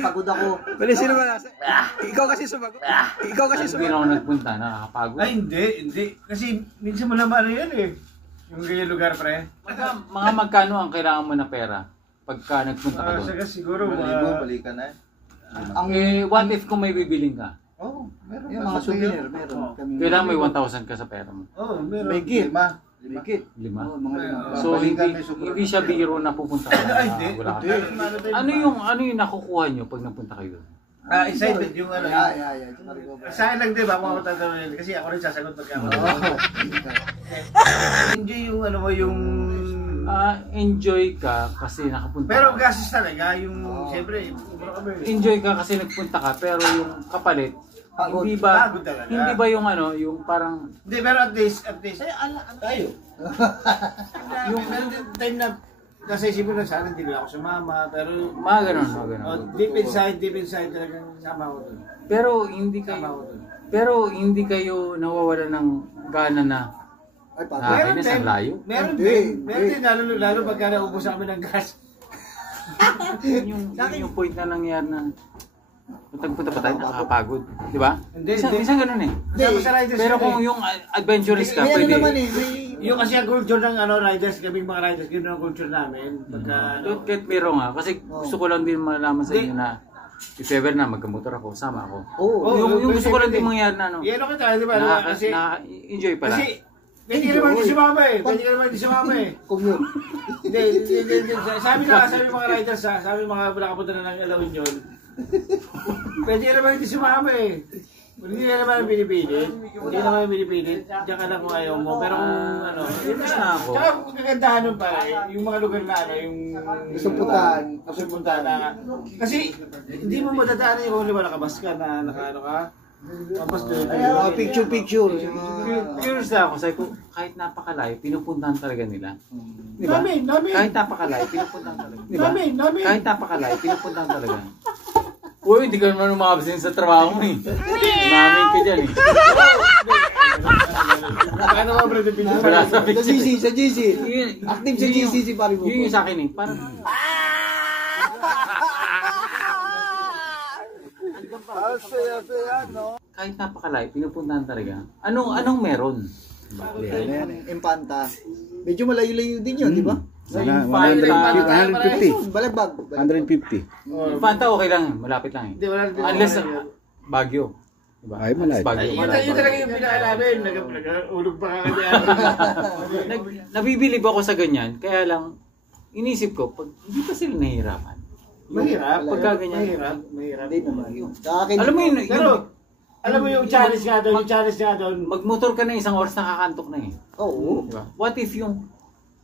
pagod ako. Bali, sino ba nasa? Ikaw kasi sumagot. Ikaw kasi Hindi na ako nagpunta, nakakapagod. Ay, hindi. Kasi minsan mo naman ano yan eh. Yung ganyan lugar, pre. Mga magkano ang kailangan mo na pera pagka nagpunta ka doon? Siguro, balikan na. What if kung may bibiling ka? Meron. Yung mga souvenir, meron. Kailangan may 1,000 ka sa pera mo. Meron. May gift. Lima. Mga 5. So hindi siya biro na pupunta ka. Wala ka. Ano yung nakukuha nyo pag napunta kayo doon? Excited yung ano. Sa akin lang din ba, kung ako tatanungin. Kasi ako rin sasagot pagka ako. Enjoy yung ano mo, yung... enjoy ka kasi nakapunta Pero ka. gastos talaga, yung... Siyempre, Enjoy ka kasi nagpunta ka, pero yung kapalit, pagod talaga. hindi ba yung ano, yung parang... Hindi, pero at least, ay, tayo. Yung time na nasa isip ko na sana hindi na ako sumama, pero... Mga ganun. Deep inside talagang sama ko doon. Pero hindi kayo nawawala ng gana na Meron din, layo? meron din, lalo pagka naubos kami ng gas. yung point na nangyari na punta pa tayo, nakakapagod. Di ba? Hindi. Minsan ganun eh. Pero kung yung adventurous ka, pwede. Yung kasi ang culture ng riders, kaming mga riders, yun ang culture namin. Don't get me wrong ha, kasi gusto ko lang din malaman sa inyo na if ever na magkamotor ako, sama ako. Yung gusto ko lang din mangyari na ano. Yan ako tayo, di ba? Enjoy pala. Kasi pwede ka naman hindi sumama eh. Commute. Hindi. Sabi mga riders sabi mga nakapunta na ng Alawin yun. Pwede ka naman hindi sumama eh. Hindi ka naman pinipilit. Diyan ka lang kung ayaw mo. Pero kung ano, yun na ako. Tsaka kung kagandahan nun pa yung mga lugar na ano, yung... Gusto puntahan na. Kasi hindi mo madadaanan yung kung nakabas ka na nakaano ka. Tapos doon. Mga picture. Curious na ako, sabi ko, kahit napakalayo, pinupuntahan talaga nila. Diba? Dami. Kahit napakalayo, pinupuntahan talaga. Diba? Dami. Kahit napakalayo, pinupuntahan talaga. Uy, hindi ka naman umaabsin sa trabaho mo eh. Namin ka dyan eh. Paano ba bro? Sa GC. Active sa GC si pare mo. Yun yung sa akin eh. Parang... Kahit napakalayo, pinupuntahan talaga. Anong meron? Impanta. Medyo malayo-layo din yun, di ba? 150. Balagbag. 150. Infanta okay lang, malapit lang eh. Unless Baguio. Diba? Ay, malapit. Baguio, Yun talaga yung pinaka-namin. Nag-ulog pa ka Nabibilib ako sa ganyan, kaya lang inisip ko, pag hindi pa sila nahihirapan. Mahirap. Pagka ganyan. Mahirap. Hindi naman. Alam mo yung challenge nga doon. magmotor ka na isang oras nakakantok na eh. Oo. Diba? What if yung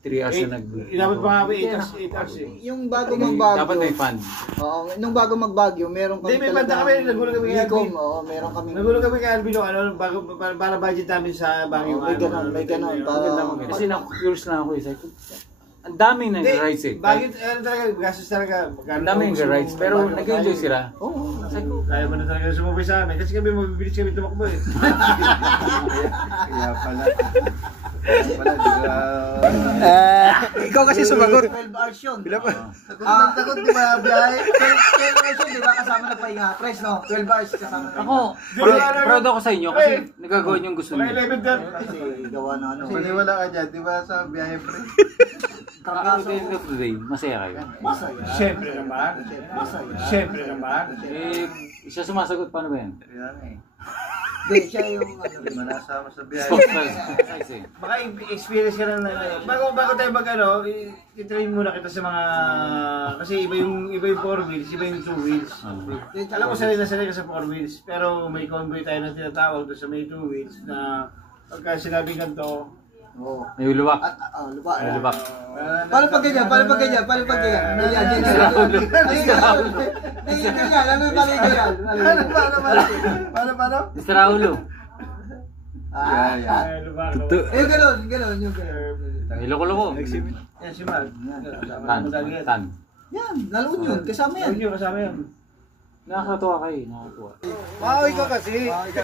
3 hours na Dapat pa nga 8 hours eh. Yung bago magbagyo. Dapat may fund. Oo, nung bago magbagyo, meron kami Hindi, may banda kami, nagulo kami kay Alvin. Oo, meron kami. Nagulo kami kay Alvin, bago para budget namin sa Baguio. May ganon. Kasi na-curious lang ako eh. Ang daming nag-rides eh. Baguio, talaga, gastos talaga. Ang daming nag-rides, pero nag-enjoy sila. Oo. Kaya mo na talaga sumubay sa amin. Kasi kami mabibilis kami tumakbo eh. Kaya pala. Ikaw kasi sumagot. 12 hours yun. Takot di ba, biyahe? 12 hours yun, di ba? Kasama na pahinga. Press, no? 12 hours kasama na. Ako, proud ako sa inyo kasi nagagawa niyo yung gusto niyo. Mga 11 doon. Kasi gawa na ano. Maniwala ka dyan, di ba sa biyahe pre? At the end of the day, masaya kayo. Siyempre naman. Siya sumasagot, paano ba yan? Hindi, siya yung Manasama sa biyahe. Spokesman. Baka experience ka na bago tayo i-train muna kita sa mga kasi iba yung 4 wheels, iba yung 2 wheels. Alam ko sanay ka sa 4 wheels, pero may convoy tayo na tinatawag doon sa may 2 wheels na pagka sinabing ganito, may luwak. Lupa. May luwak. Paano pag ganyan? Paano pag ganyan? Paano? Mr. Raulo. Yung gano'n. May loko-loko. Yan si Mal. Tan. Yan, lalo yun. Kasama yan. Kasama yan. Nakakatuwa kayo, nakakatuwa. Maui ka kasi.